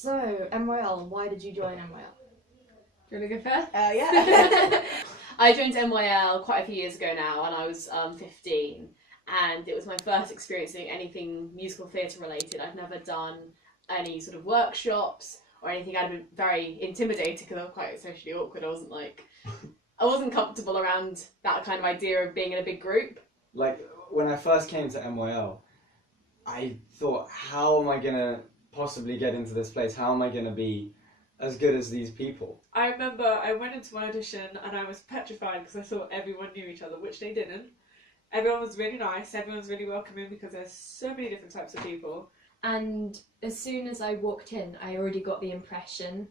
So, MYL, why did you join MYL? Do you want to go first? Yeah. I joined MYL quite a few years ago now, and I was 15, and it was my first experience doing anything musical theatre related. I'd never done any sort of workshops or anything. I'd been very intimidated because I was quite socially awkward. I wasn't comfortable around that kind of idea of being in a big group. Like, when I first came to MYL, I thought, how am I going to possibly get into this place? How am I going to be as good as these people? I remember I went into my audition and I was petrified because I thought everyone knew each other, which they didn't. Everyone was really nice, everyone was really welcoming because there's so many different types of people. And as soon as I walked in, I already got the impression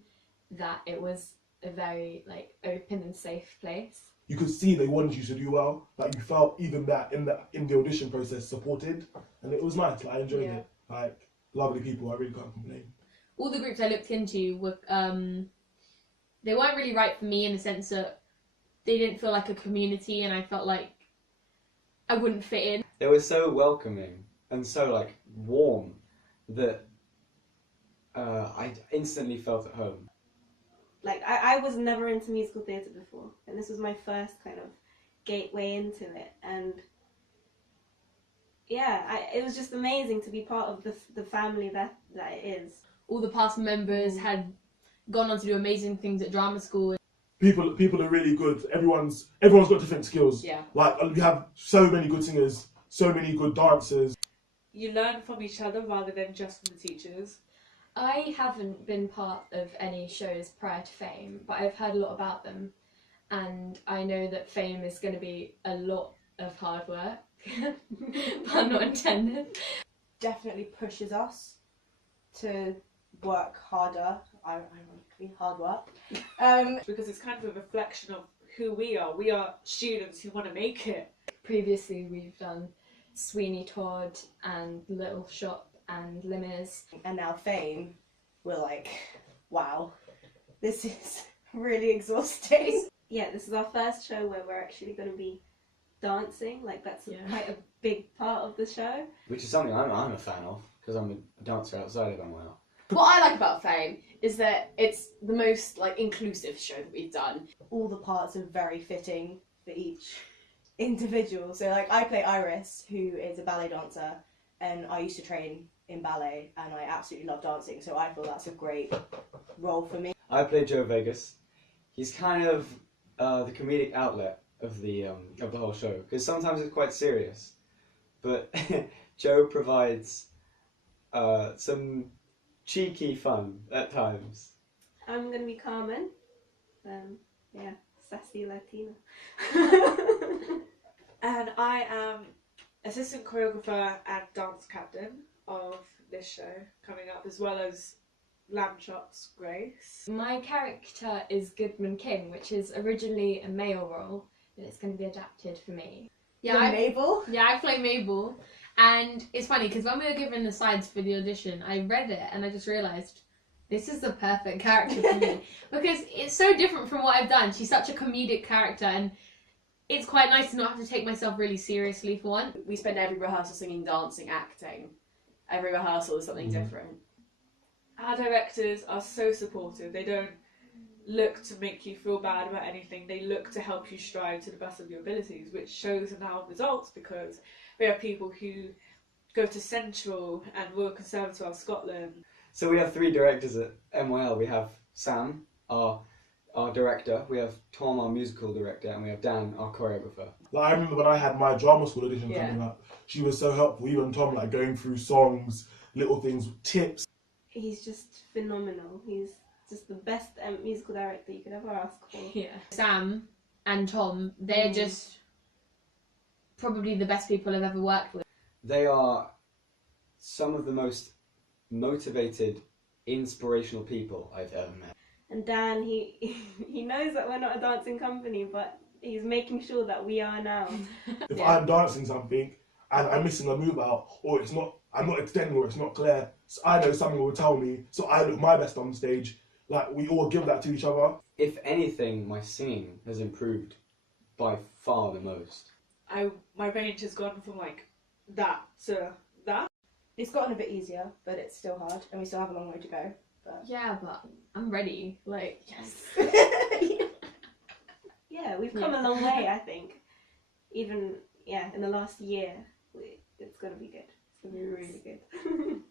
that it was a very open and safe place. You could see they wanted you to do well. Like, you felt even that in the audition process supported, and it was nice. Like, I enjoyed it. Like, lovely people. I really can't complain. All the groups I looked into were they weren't really right for me in the sense that they didn't feel like a community, and I felt like I wouldn't fit in. They were so welcoming and so warm that I instantly felt at home. Like, I was never into musical theatre before, and this was my first kind of gateway into it, and yeah, it was just amazing to be part of the family that it is. All the past members had gone on to do amazing things at drama school. People are really good. Everyone's got different skills. Yeah. Like, we have so many good singers, so many good dancers. You learn from each other rather than just from the teachers. I haven't been part of any shows prior to Fame, but I've heard a lot about them, and I know that Fame is going to be a lot of hard work, pun not intended. Definitely pushes us to work harder, ironically, hard work. Because it's kind of a reflection of who we are. We are students who want to make it. Previously we've done Sweeney Todd and Little Shop and Limmers. And now Fame, we're like, wow, this is really exhausting. Yeah, this is our first show where we're actually going to be dancing. Like, that's quite a big part of the show. Which is something I'm a fan of, because I'm a dancer outside of MYL. What I like about Fame is that it's the most inclusive show that we've done. All the parts are very fitting for each individual. So I play Iris, who is a ballet dancer, and I used to train in ballet, and I absolutely love dancing, so I feel that's a great role for me. I play Joe Vegas. He's kind of the comedic outlet of the whole show, because sometimes it's quite serious, but Joe provides some cheeky fun at times. I'm gonna be Carmen. Yeah, sassy Latina. And I am assistant choreographer and dance captain of this show coming up, as well as Lamb Chop's Grace. My character is Goodman King, which is originally a male role, and it's going to be adapted for me. Mabel? Yeah, I play Mabel. And it's funny because when we were given the sides for the audition, I read it and I just realised this is the perfect character for me. Because it's so different from what I've done. She's such a comedic character, and it's quite nice to not have to take myself really seriously for one. We spend every rehearsal singing, dancing, acting. Every rehearsal is something different. Our directors are so supportive. They don't look to make you feel bad about anything. They look to help you strive to the best of your abilities, which shows in our results, because we have people who go to Central and Royal Conservatoire Scotland. So we have 3 directors at MYL. We have Sam, our director, we have Tom, our musical director, and we have Dan, our choreographer. Like, I remember when I had my drama school audition coming up, she was so helpful. Even Tom, going through songs, little things, tips. He's just phenomenal. He's just the best musical director you could ever ask for. Yeah. Sam and Tom, they're just probably the best people I've ever worked with. They are some of the most motivated, inspirational people I've ever met. And Dan, he knows that we're not a dancing company, but he's making sure that we are now. If I'm dancing something and I'm missing a move out, or I'm not extending, or it's not clear, so I know someone will tell me, so I look my best on stage. We all give that to each other. If anything, my singing has improved by far the most. My range has gone from that to that. It's gotten a bit easier, but it's still hard, and we still have a long way to go. But Yeah, but I'm ready. Like, yes. yeah, we've come a long way, I think. Even in the last year, it's gonna be good. It's gonna be really good.